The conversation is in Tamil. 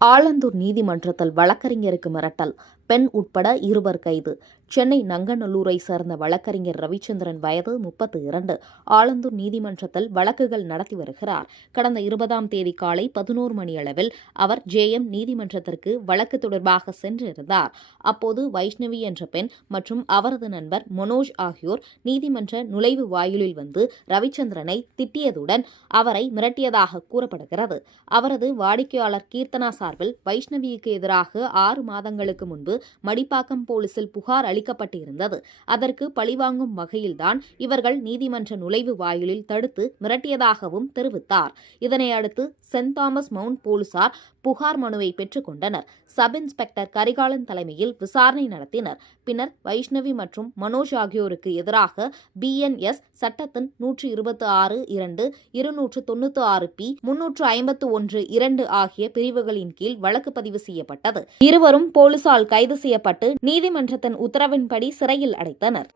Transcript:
ஆலந்தூர் நீதிமன்றத்தில் வழக்கறிஞருக்கு மிரட்டல், பெண் உட்பட 2 கைது. சென்னை நங்கநல்லூரை சேர்ந்த வழக்கறிஞர் ரவிச்சந்திரன் வயது 32 ஆலந்தூர் நீதிமன்றத்தில் வழக்குகள் நடத்தி வருகிறார். கடந்த 20ஆம் தேதி காலை 11 மணியளவில் அவர் JM நீதிமன்றத்திற்கு வழக்கு தொடர்பாக சென்றிருந்தார். அப்போது வைஷ்ணவி என்ற பெண் மற்றும் அவரது நண்பர் மனோஜ் ஆகியோர் நீதிமன்ற நுழைவு வாயிலில் வந்து ரவிச்சந்திரனை திட்டியதுடன் அவரை மிரட்டியதாக கூறப்படுகிறது. அவரது வாடிக்கையாளர் கீர்த்தனா சார்பில் வைஷ்ணவிக்கு எதிராக 6 மாதங்களுக்கு முன்பு மடிப்பாக்கம் போலீசில் புகார் அளிக்கப்பட்டிருந்தது. அதற்கு பழிவாங்கும் வகையில்தான் இவர்கள் நீதிமன்ற நுழைவு வாயிலில் தடுத்து மிரட்டியதாகவும் தெரிவித்தார். இதனையடுத்து சென்ட் தாமஸ் மவுண்ட் போலீசார் புகார் மனுவை பெற்றுக் கொண்டனர். சப் இன்ஸ்பெக்டர் கரிகாலன் தலைமையில் விசாரணை நடத்தினர். பின்னர் வைஷ்ணவி மற்றும் மனோஜ் ஆகியோருக்கு எதிராக BNS சட்டத்தின் 126(2), 296(p), 351(2) ஆகிய பிரிவுகளின் கீழ் வழக்கு பதிவு செய்யப்பட்டது. இருவரும் போலீசால் கைது செய்யப்பட்டு நீதிமன்றத்தின் உத்தரவின்படி சிறையில் அடைத்தனர்.